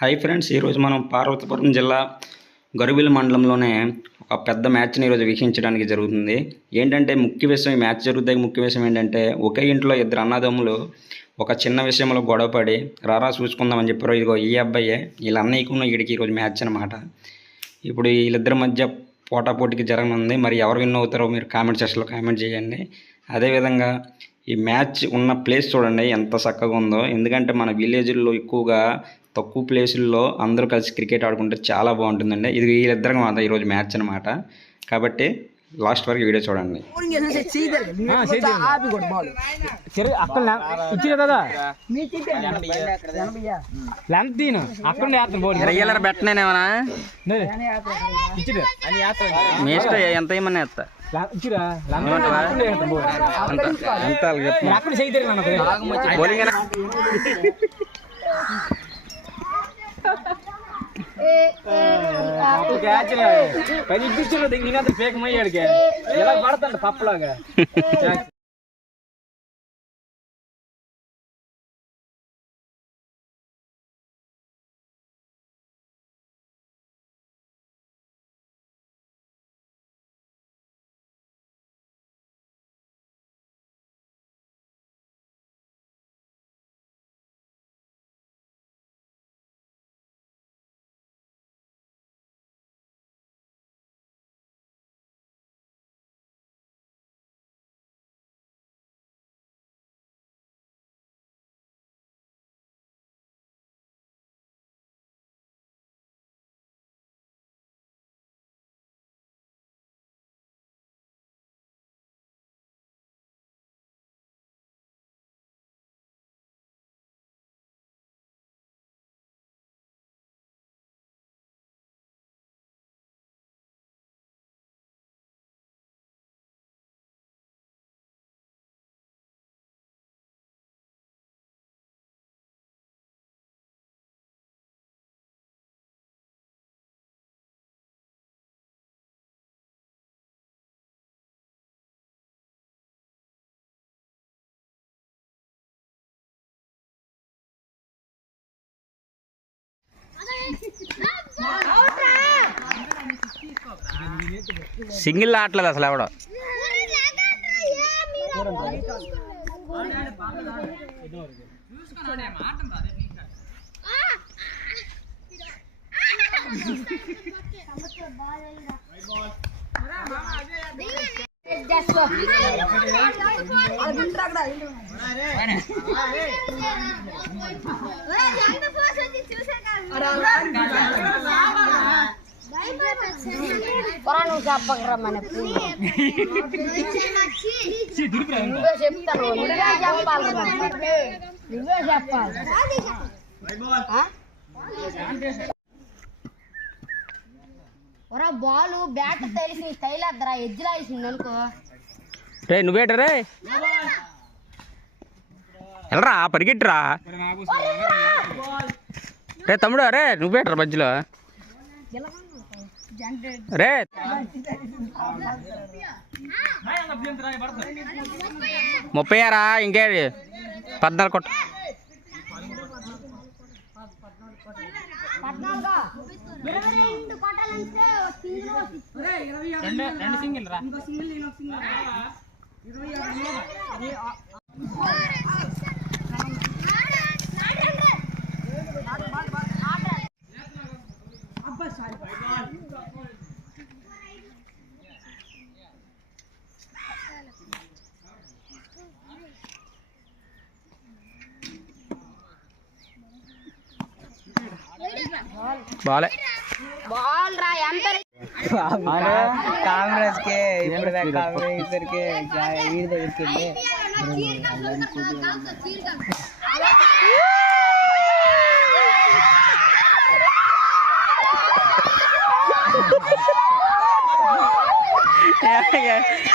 Hi friends ఈరోజు మనం పార్వతీపురం జిల్లా గరువిల మండలంలోనే ఒక పెద్ద మ్యాచ్ని ఈరోజు వీక్షించడానికి జరుగుతుంది. ఏంటంటే ముఖ్య విషయం ఈ మ్యాచ్ జరుగుతాయి. ముఖ్య విషయం ఏంటంటే ఒకే ఇంట్లో ఇద్దరు అన్నదమ్ములు ఒక చిన్న విషయంలో గొడవపడి రారా చూసుకుందామని చెప్పారు. ఇదిగో ఈ అబ్బాయే వీళ్ళ అన్నయ్యకున్న వీడికి ఈరోజు మ్యాచ్ అనమాట ఇప్పుడు వీళ్ళిద్దరి మధ్య పోటాపోటీకి జరగనుంది. మరి ఎవరు విన్ అవుతారో మీరు కామెంట్ సెక్షన్లో కామెంట్ చేయండి. అదేవిధంగా ఈ మ్యాచ్ ఉన్న ప్లేస్ చూడండి ఎంత చక్కగా ఉందో. ఎందుకంటే మన విలేజ్ల్లో ఎక్కువగా తక్కువ ప్లేసుల్లో అందరూ కలిసి క్రికెట్ ఆడుకుంటే చాలా బాగుంటుందండి. ఇది వీళ్ళిద్దరికి మాత్రం ఈరోజు మ్యాచ్ అనమాట కాబట్టి లాస్ట్ వరకు వీడియో చూడండి. ఇచ్చి కదా లెంత్ అక్కడ రెగ్యులర్ ఎంత ఏమన్నా బౌలింగ్ ಪೇಕ್ ಮೈ ಅಡಿಗೆ ಎಲ್ಲ ಮಾಡ್ತಾನೆ ಪಪ್ಪಳಾಗ సింగిల్ ఆడలేదు అసలు ఎవడో? చెప్పకరా మన నువ్వే చెప్తాను. నువ్వే చెప్పాలి. నువ్వే చెప్పాలి? ఒరా బాలు బ్యాట్ తెలిసి తైలేద్దరా ఎజ్జిలా వేసింది అనుకో. రే నువ్వేట రే? వెళ్ళరా పరిగెట్టురా. రే. తమ్ముడు రే నువ్వేటరా మధ్యలో? రే ముప్పై ఆరా ఇంకే పద్నాలుగు. కొట్ట రెండు సింగిల్ రెండు సింగిల్. బాలే బాల్ రా ఎంత కాంగ్రెస్ కి ఇప్పుడు కాంగ్రెస్ ఇద్దరికి వీడి దగ్గరికి వెళ్ళి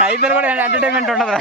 ఐపీఎల్ కూడా ఎంటర్టైన్మెంట్ ఉండదురా